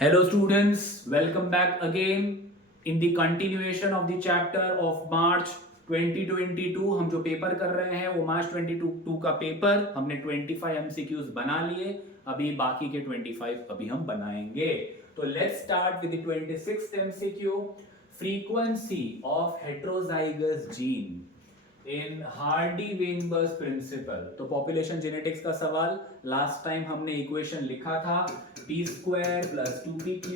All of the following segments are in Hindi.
Hello students, welcome back again in the continuation of the chapter of March 2022। हम जो पेपर कर रहे हैं वो मार्च 2022 का पेपर हमने 25 MCQs बना लिए। अभी बाकी के 25 अभी हम बनाएंगे। तो let's start with the 26th MCQ, frequency of heterozygous gene in Hardy Weinberg principle. तो पॉपुलेशन जेनेटिक्स का सवाल, लास्ट टाइम हमने इक्वेशन लिखा था p square plus 2pq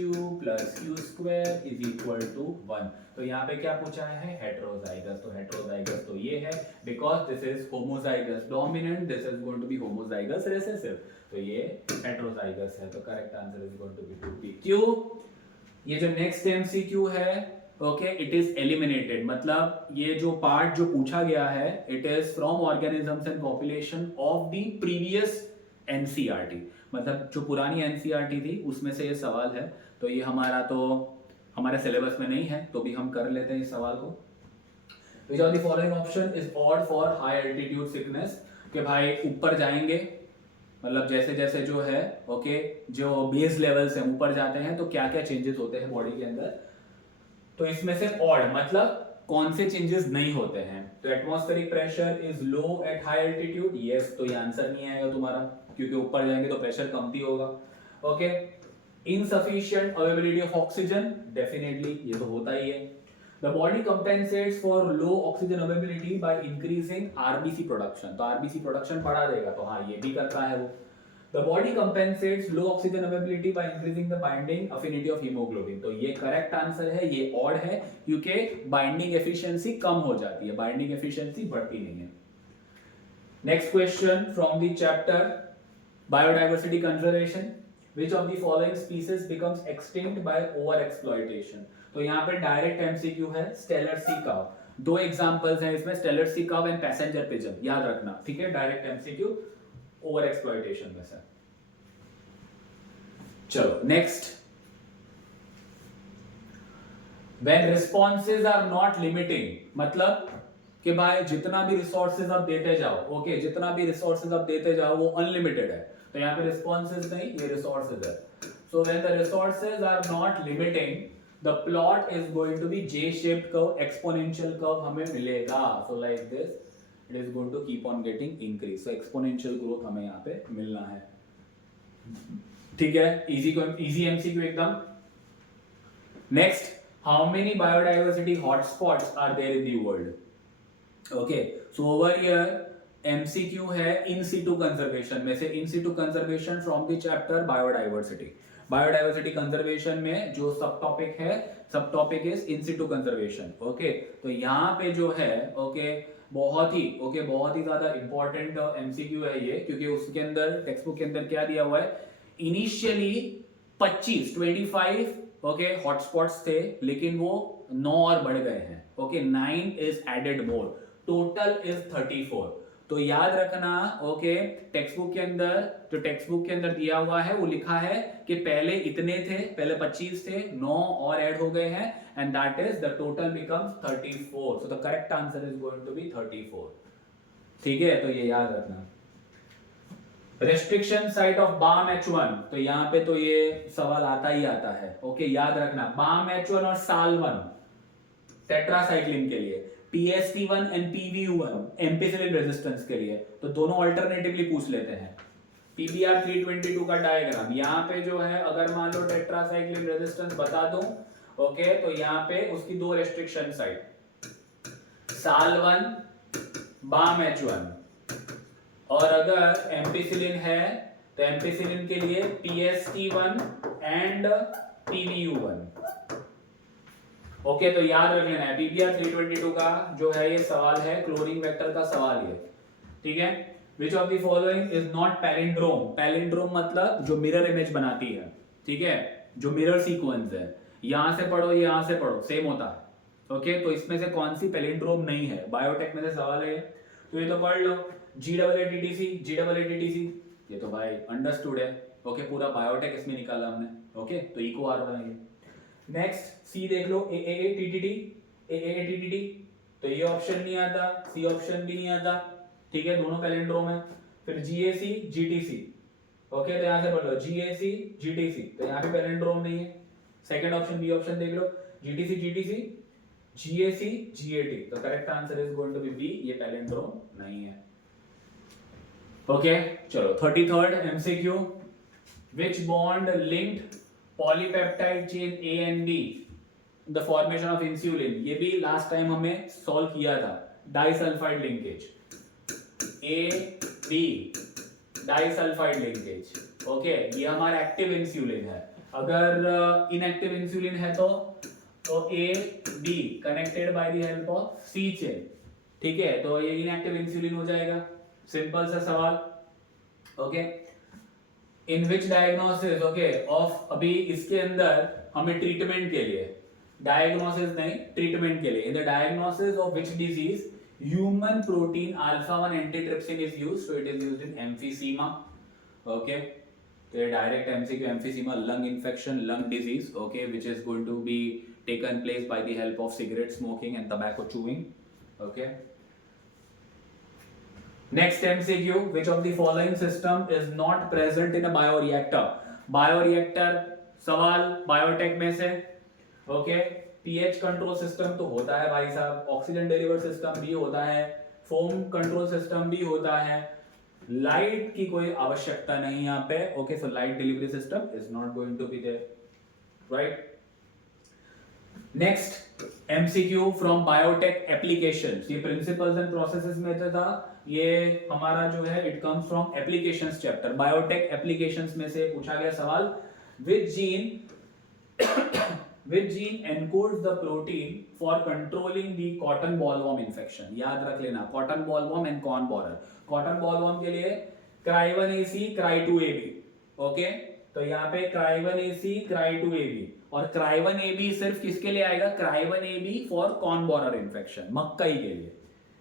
plus q square is equal to 1। तो यहाँ पे क्या पूछा है? हेटेरोजाइगस। तो हेटेरोजाइगस तो ये है, because this is homozygous dominant, this is going to be homozygous recessive. तो ये हेटेरोजाइगस है। तो correct answer is going to be 2pq। ये जो नेक्स्ट एमसीक्यू है, ओके, इट इज एलिमिनेटेड। मतलब ये जो पार्ट जो पूछा गया है, it is from organisms and population of the previous NCERT. मतलब जो पुरानी एनसीईआरटी थी उसमें से ये सवाल है। तो ये हमारे सिलेबस में नहीं है, तो भी हम कर लेते हैं इस सवाल को। Which of the following option is odd for high altitude sickness? कि भाई ऊपर जाएंगे, मतलब जैसे जैसे जो है, ओके, जो बेस लेवल से ऊपर जाते हैं तो क्या क्या चेंजेस होते हैं बॉडी के अंदर। तो इसमें से ऑड मतलब कौन से चेंजेस नहीं होते हैं? तो atmospheric pressure is low at high altitude, yes. तो ये आंसर नहीं आएगा तुम्हारा, क्योंकि ऊपर जाएंगे तो प्रेशर कम ही होगा। Okay, insufficient availability of oxygen, definitely ये तो होता ही है। The body compensates for low oxygen availability by increasing RBC production. तो आरबीसी प्रोडक्शन बढ़ा देगा, तो हाँ ये भी करता है वो। The body compensates low oxygen availability by increasing the binding affinity of hemoglobin। तो ये करेक्ट आंसर है, ये ऑड है, क्योंकि बाइंडिंग एफिशिएंसी कम हो जाती है, बाइंडिंग एफिशिएंसी बढ़ती नहीं है। Next question from the chapter biodiversity conservation. Which of the following species becomes extinct by over exploitation? तो यहाँ पे डायरेक्ट एमसीक्यू है, स्टेलर सी काव। दो एग्जांपल्स हैं इसमें, स्टेलर सी काव एंड पैसेंजर पिजन, याद रखना, ठीक है। डायरेक्ट एमसीक्यू ओवर एक्सप्लॉयटेशन में से। चलो next, when responses are not limiting, मतलब कि भाई जितना भी रिसोर्सेज आप देते जाओ, ओके, जितना भी रिसोर्सेज आप देते जाओ वो अनलिमिटेड है। तो यहाँ पे रिस्पॉन्सेज नहीं, ये रिसोर्सेज है। So when the resources are not limiting, the plot is going to be J shaped curve, exponential curve हमें मिलेगा। So like this it is going to keep on getting increase, so exponential growth हमें यहाँ पे मिलना है, ठीक है। इजी एमसीक्यू एकदम। Next, how many biodiversity hotspots are there in the world? Okay, so over here MCQ है इन सिटू कंजर्वेशन में से, in situ conservation from the chapter biodiversity. Biodiversity conservation में जो सब टॉपिक है, sub topic is in situ conservation. Okay, तो यहाँ पे जो है, ओके, बहुत ही ज्यादा इंपॉर्टेंट एमसीक्यू है ये, क्योंकि उसके अंदर टेक्स्ट बुक के अंदर क्या दिया हुआ है, इनिशियली 25 ओके हॉटस्पॉट्स थे, लेकिन वो 9 और बढ़ गए हैं। Okay, 9 is added more, total is 34। तो याद रखना, ओके, टेक्स्ट बुक के अंदर दिया हुआ है, वो लिखा है कि पहले इतने थे, पहले 25 थे, 9 और ऐड हो गए हैं, and that is the total becomes 34। so the correct answer is going to be 34, ठीक है। तो ये याद रखना। Restriction site of balm H1, तो यहाँ पे तो ये सवाल आता ही आता है, ओके, याद रखना। बाम H1 और साल1 टेट्रासाइक्लिन के लिए, PST1 and PVU1 ampicillin resistance के लिए, तो दोनों अल्टरनेटिवली पूछ लेते हैं। PBr 322 का डायग्राम, यहाँ पे जो है, अगर मान लो टेट्रासाइक्लिन रेजिस्टेंस बता दूं, ओके, तो यहाँ पे उसकी दो रेस्ट्रिक्शन साइट, साल1, बाम H1, और अगर एम्पिसिलिन है तो एम्पिसिलिन के लिए PST1 एंड PVU1। ओके, तो याद रख लेना है, PBr 322 का जो है ये सवाल है, क्लोरीन वेक्टर का सवाल ये, ठीक है। Which of the following is not palindrome? Palindrome मतलब जो मिरर इमेज बनाती है, ठीक है, जो मिरर सीक्वेंस है, यहां से पढ़ो यहां से पढ़ो सेम होता है। ओके, तो इसमें से कौन सी पैलिंड्रोम नहीं है? बायोटेक में से सवाल है, तो ये तो पढ़ लो। GAATTC, ये तो भाई अंडरस्टूड है। ओके, पूरा बायोटेक इसमें निकाला हमने। ओके, तो इको आ रहा है। नेक्स्ट सी देख लो, AAATTT, तो ये ऑप्शन नहीं आता, सी ऑप्शन भी नहीं आता, ठीक है, दोनों पैलिंड्रोम है। फिर GAC GTC, ओके तो यहां से पढ़ लो GAC GTC, तो यहां पे पैलिंड्रोम नहीं है। सेकंड ऑप्शन बी ऑप्शन देख लो, GTC GTC GAC GAT, तो correct answer is going to be B, ये पैलिंड्रोम नहीं है। ओके चलो 33rd MCQ, which bond linked polypeptide chain A and B the formation of insulin, ये भी लास्ट टाइम हमें सॉल्व किया था, disulphide linkage A B disulphide linkage. Okay ये हमारा एक्टिव इंसुलिन है, अगर इनएक्टिव इंसुलिन है तो A B connected by the help of C chain, ठीक है, तो ये इनएक्टिव इंसुलिन हो जाएगा। सिंपल सा सवाल। Okay in which diagnosis okay of, अभी इसके अंदर हमें ट्रीटमेंट के लिए, डायग्नोसिस नहीं ट्रीटमेंट के लिए, in the diagnosis of which disease human protein alpha 1 antitrypsin is used, so it is used in emphysema. Okay तो ये direct MCQ, emphysema lung infection, lung disease, okay which is going to be taken place by the help of cigarette smoking and tobacco chewing. Okay next MCQ, which of the following system is not present in a bioreactor? Bioreactor सवाल बायोटेक में से। ओके पीएच कंट्रोल सिस्टम तो होता है भाई साहब, ऑक्सीजन डिलीवर सिस्टम भी होता है, फोम कंट्रोल सिस्टम भी होता है, लाइट की कोई आवश्यकता नहीं यहाँ पे। Okay so light delivery system is not going to be there, right. Next MCQ from biotech applications, ये प्रिंसिपल्स एंड प्रोसेसेस में था, ये हमारा जो है it comes from applications chapter, biotech applications में से पूछा गया सवाल, which gene encodes the protein for controlling the cotton bollworm infection। याद रख लेना cotton bollworm and corn borer। cotton bollworm के लिए cry1AC cry2AB, ओके तो यहाँ पे cry1AC cry2AB, और cry1AB सिर्फ किसके लिए आएगा, cry1AB for corn borer infection, मक्कई के लिए,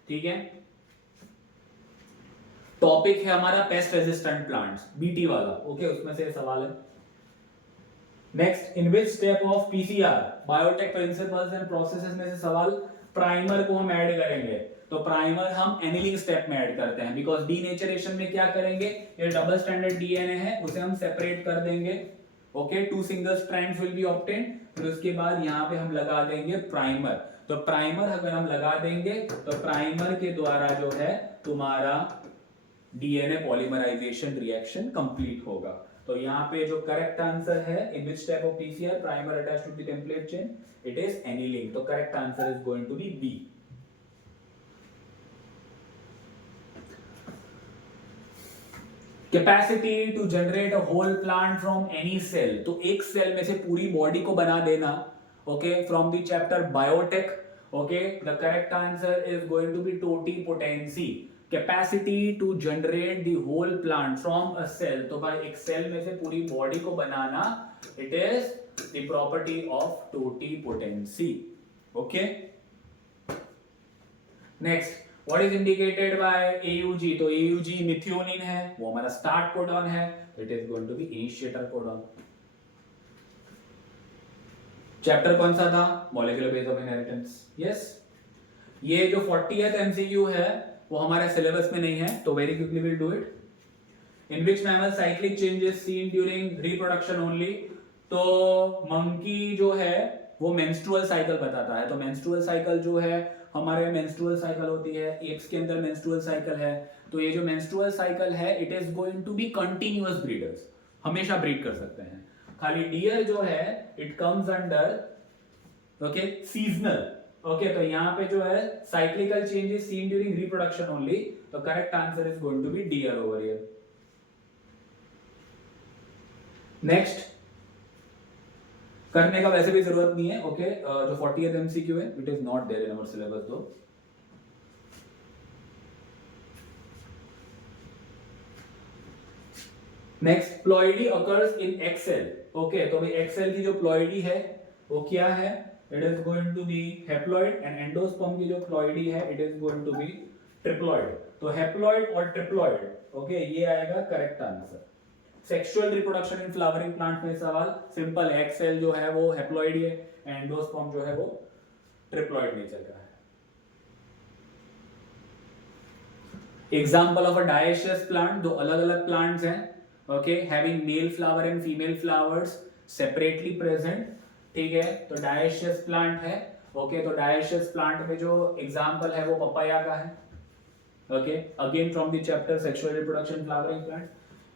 ठीक है। टॉपिक है हमारा पेस्ट रेजिस्टेंट प्लांट्स, बीटी वाला, ओके उसमें से सवाल है। Next in which step of PCR biotech principles and processes में से सवाल, प्राइमर को हम ऐड करेंगे, तो प्राइमर हम एनिलिंग स्टेप में ऐड करते हैं, बिकॉज डीनेचरेशन में क्या करेंगे, ये डबल स्टैंडर्ड डीएनए है उसे हम सेपरेट कर देंगे। Okay 2 single strands will be obtained, फिर उसके बाद यहाँ पे हम लगा देंगे प्राइमर। तो प्राइमर अगर हम लगा देंगे तो प्राइमर के द्वारा जो है तुम्हारा डीएनए पॉलीमराइजेशन रिएक्शन कंप्लीट होगा। तो यहाँ पे जो करेक्ट आंसर है, in which type of PCR primer attached to the template chain, it is annealing, तो correct answer is going to be B. Capacity to generate a whole plant from any cell, तो एक सेल में से पूरी बॉडी को बना देना, okay from the chapter biotech. Okay the correct answer is going to be totipotency. Capacity to generate the whole plant from a cell, तो भाई एक सेल में से पूरी बॉडी को बनाना, it is the property of totipotency. Okay next What is indicated by AUG? तो AUG मिथियोनिन है, वो हमारा स्टार्ट कोडॉन है, it is going to be initiator codon. Chapter कौन सा था, molecular base of inheritance. Yes ये जो 40th MCQ है वो हमारे सिलेबस में नहीं है, तो very quickly will do it. In which mammal cyclic changes seen during reproduction only, तो मंकी जो है वो मेंस्ट्रुअल साइकिल बताता है, तो मेंस्ट्रुअल साइकिल जो है हमारे मेंस्ट्रुअल साइकिल होती है, एप्स के अंदर मेंस्ट्रुअल साइकिल है, तो ये जो मेंस्ट्रुअल साइकिल है it is going to be continuous breeders, हमेशा ब्रीड कर सकते हैं। खाली डियर जो है it comes under okay seasonal. Okay तो यहाँ पे जो है cyclical changes seen during reproduction only, तो correct answer is going to be deer over here. Next करने का वैसे भी जरूरत नहीं है, ओके जो 40th MCQ है it is not there in our syllabus though. Next ploidy occurs in एक्सेल। ओके तो भाई एक्सेल की जो प्लॉइडी है वो क्या है, it is going to be haploid, and endosperm की जो प्लॉइडी है it is going to be triploid. तो हेप्लॉइड और ट्रिप्लॉइड, ओके ये आएगा correct answer. Sexual reproduction in flowering plant में सवाल सिंपल है, एक्स सेल जो है वो हेप्लॉइड है, एंडोस्पर्म जो है वो ट्रिप्लॉइड नेचर का है। Example of a dioecious plant, दो अलग अलग प्लांट्स हैं, okay, having male flower and female flowers separately present, ठीक है। तो डायशियस प्लांट है, ओके। तो डायशियस प्लांट में जो एग्जांपल है वो पपाया का है, okay. Again from the chapter sexual reproduction flowering plant,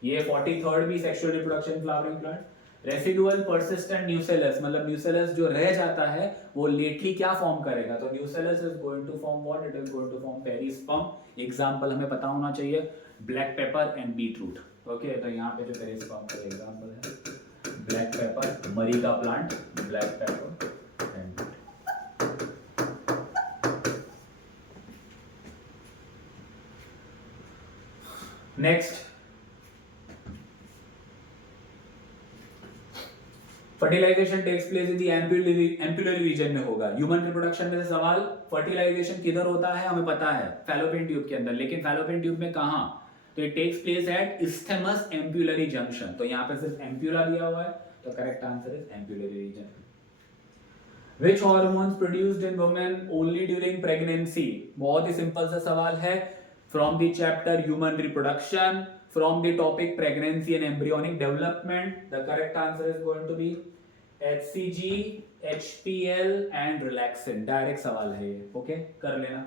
ये 43rd भी sexual reproduction flowering plant. Residual persistent nucellus, मतलब न्यूसेलस जो रह जाता है वो लेटली क्या फॉर्म करेगा, तो nucellus is going to form what, it is going to form perisperm. Example हमें पता होना चाहिए, black pepper and beetroot, okay. तो यहाँ पे जो पेरिस्पर्म का एग्जांपल है ब्लैक पेपर, मरी का plant, black pepper and next fertilization takes place in the ampullary region में होगा। ह्यूमन रिप्रोडक्शन में से सवाल, फर्टिलाइजेशन किधर होता है हमें पता है, फैलोपियन ट्यूब के अंदर, लेकिन फैलोपियन ट्यूब में कहां, तो it takes place at isthmus ampullary junction. तो यहां पे सिर्फ एम्पुला दिया हुआ है, तो correct answer is ampullary region. Which hormones produced in women only during pregnancy? बहुत ही सिंपल सा सवाल है, from the chapter human reproduction, from the topic pregnancy and embryonic development. The correct answer is going to be HCG, HPL and relaxin. Direct सवाल है ये, ओके, कर लेना।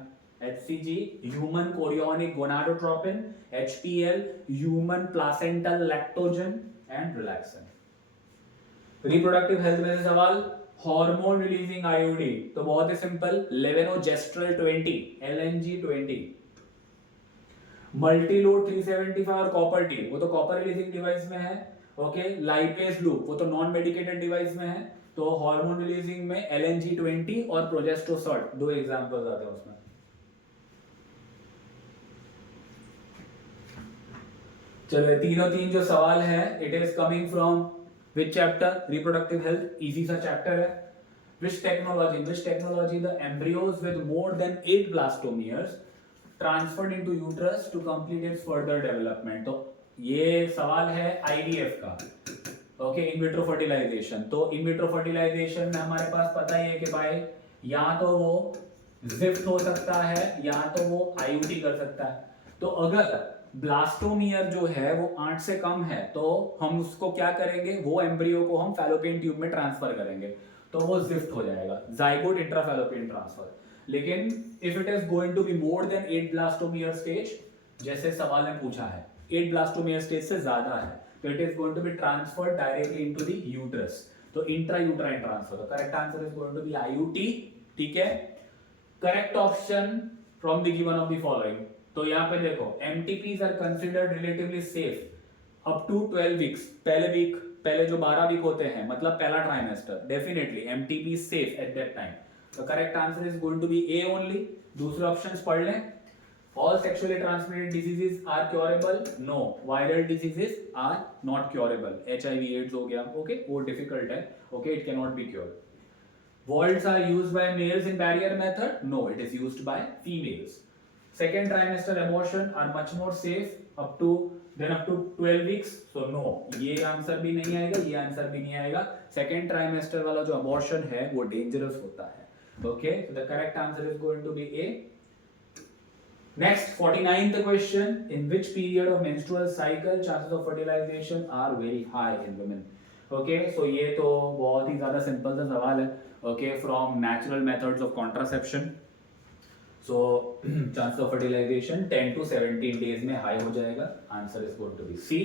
HCG human chorionic gonadotropin, HPL human placental lactogen and relaxin. Reproductive health में से सवाल, हार्मोन रिलीजिंग आईयूडी, तो बहुत ही सिंपल, लेवेनोजेस्ट्रल 20, LNG 20। मल्टीलोड 375 और कॉपर टी, वो तो कॉपर रिलीजिंग डिवाइस में है, ओके। लाइपेज लूप, वो तो नॉन मेडिकेटेड डिवाइस में है। तो हार्मोन रिलीजिंग में LNG 20 और प्रोजेस्टोसर्ट, दो एग्जांपल्स आते हैं उसमें। चलो तीनों तीन जो सवाल है, it is coming from which chapter, reproductive health, easy सा chapter है। which technology the embryos with more than 8 blastomeres transferred into uterus to complete its further development। तो ये सवाल है IVF का, ओके, इन विट्रो फर्टिलाइजेशन। तो इन विट्रो फर्टिलाइजेशन में हमारे पास पता ही है कि भाई या तो वो जिफ्ट हो सकता है या तो वो IUD कर सकता है। तो अगर ब्लास्टोमियर जो है वो 8 से कम है तो हम उसको क्या करेंगे, वो एम्ब्रियो को हम फैलोपियन ट्यूब में ट्रांसफर करेंगे, तो वो जिफ्ट हो जाएगा, जाइगोट इंट्राफैलोपियन ट्रांसफर। लेकिन if it is going to be more than 8 blastomere stage, जैसे सवाल में पूछा है 8 ब्लास्टोमियर स्टेज से ज्यादा है, तो it is going to be transferred directly into the uterus, तो इंट्रा यूट्राइन ट्रांसफर। तो correct answer is going to be IUT, ठीक है। Correct option from the given of the following. तो यहाँ पे देखो, MTPs are considered relatively safe up to 12 weeks, पहले जो 12 वीक होते हैं, मतलब पहला trimester, definitely MTP safe at that time. तो correct answer is going to be A only. दूसरे ऑप्शंस पढ़ लें। All sexually transmitted diseases are curable? No. Viral diseases are not curable. HIV/AIDS हो गया, okay, वो difficult है, okay, it cannot be cured. Vaults are used by males in barrier method? No, it is used by females. Second trimester abortion are much more safe up to 12 weeks, so no, ये आंसर भी नहीं आएगा, ये आंसर भी नहीं आएगा। सेकेंड ट्राइमेस्टर वाला जो अबॉर्शन है वो डेंजरस होता है, okay. so the correct answer is going to be A. Next, 49th question, in which period of menstrual cycle chances of fertilization are very high in women? Okay, so ये तो बहुत ही ज़्यादा सिंपल सा सवाल है, okay, from natural methods of contraception. So chances of fertilization 10 to 17 days में high हो जाएगा, answer is going to be C.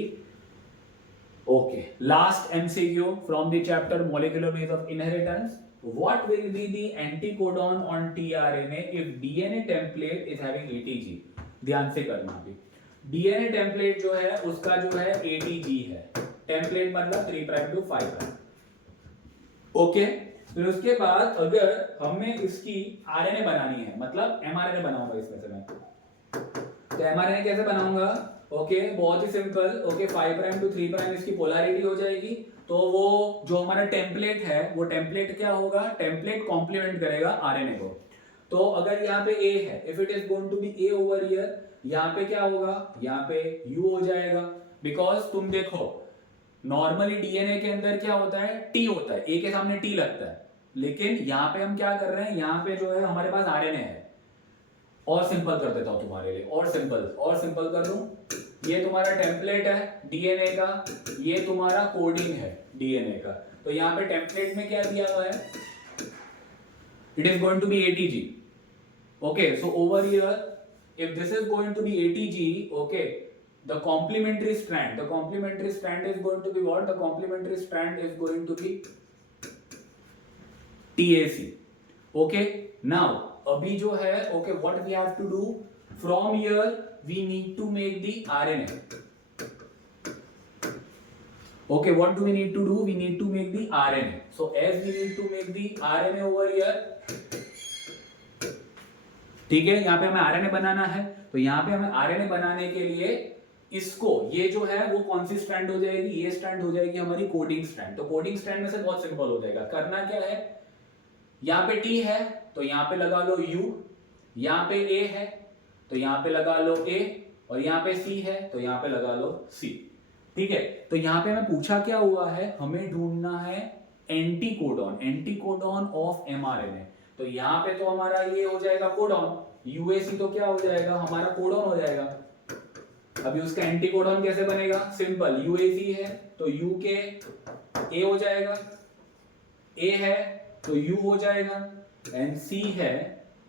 Okay, last MCQ from the chapter molecular ways of inheritance. What will be the anticodon on tRNA if DNA template is having ATG? ध्यान से करना भी, DNA template जो है उसका जो है ATG है, template मतलब 3' to 5', ओके। फिर उसके बाद अगर हमें इसकी RNA बनानी है, मतलब mRNA बनाऊंगा इसमें से मैं, तो mRNA कैसे बनाऊंगा, ओके, बहुत ही सिंपल, ओके, 5' to 3' इसकी पोलैरिटी हो जाएगी, तो वो जो हमारा टेम्पलेट है वो टेम्पलेट क्या होगा, टेम्पलेट कॉम्प्लीमेंट करेगा RNA को। तो अगर यहाँ पे A है, if it is going to be A over here, यहाँ पे क्या होगा, यहाँ पे U हो जाएगा, बिकॉज तुम देखो नॉर्मली DNA के अंदर क्या होता है, T होता है, A के सामने T लगता है, लेकिन यहाँ पे हम क्या कर रहे हैं, यहाँ पे जो है हमारे पास RNA है। और सिंपल कर देता हूं तुम्हारे लिए, और सिंपल कर दूं, ये तुम्हारा टेम्पलेट है डीएनए का, ये तुम्हारा कोडिंग है डीएनए का। तो यहाँ पे टेम्पलेट में क्या दिया हुआ है, it is going to be ATG. Okay, so over here, if this is going to be ATG, okay, the complementary strand is going to be what? The complementary strand is going to be TAC. Okay, now अभी जो है, okay, what we have to do from here, we need to make the RNA. Okay, what do we need to do? We need to make the RNA. So as we need to make the RNA over here, ठीक है, यहाँ पे हमें आरएनए बनाना है। तो यहाँ पे हमें आरएनए बनाने के लिए इसको, ये जो है वो कौन सी स्ट्रैंड हो जाएगी, ये स्ट्रैंड हो जाएगी हमारी कोडिंग स्ट्रैंड। तो कोडिंग स्ट्रैंड में से बहुत सिंपल हो जाएगा। करना क्या है, यहाँ पे टी है तो यहाँ पे लगा लो यू, यहाँ पे ए है तो यहाँ पे लगा लो ए, और यहाँ पे सी है तो यहाँ पे लगा लो सी। ठीक है, तो यहाँ पे हमें पूछा क्या हुआ है, हमें ढूंढना है एंटीकोडॉन ऑफ एमआरएनए। तो यहाँ पे तो हमारा ये हो जाएगा कोडॉन, यूएसी तो क्या हो जाएगा, हमारा कोडॉन हो जाएगा। अभी उसका एंटीकोडॉन कैसे बनेगा, सिंपल, यूएसी है तो यू के ए हो जाएगा, ए है तो यू हो जाएगा, एंड सी है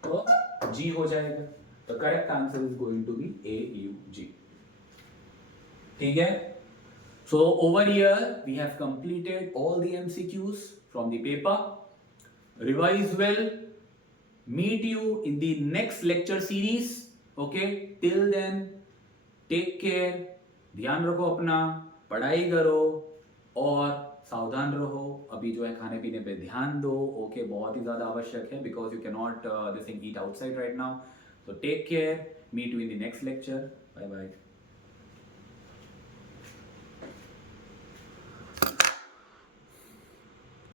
तो जी हो जाएगा। तो correct answer is going to be A U G. ठीक है, so over here we have completed all the MCQs from the paper. Revise well. Meet you in the next lecture series. Okay, till then take care. ध्यान रखो अपना, पढ़ाई करो और सावधान रहो। अभी जो है खाने पीने पे ध्यान दो। ओके, बहुत ही ज़्यादा आवश्यक है, because you cannot this thing eat outside right now. So take care. Meet you in the next lecture. Bye bye.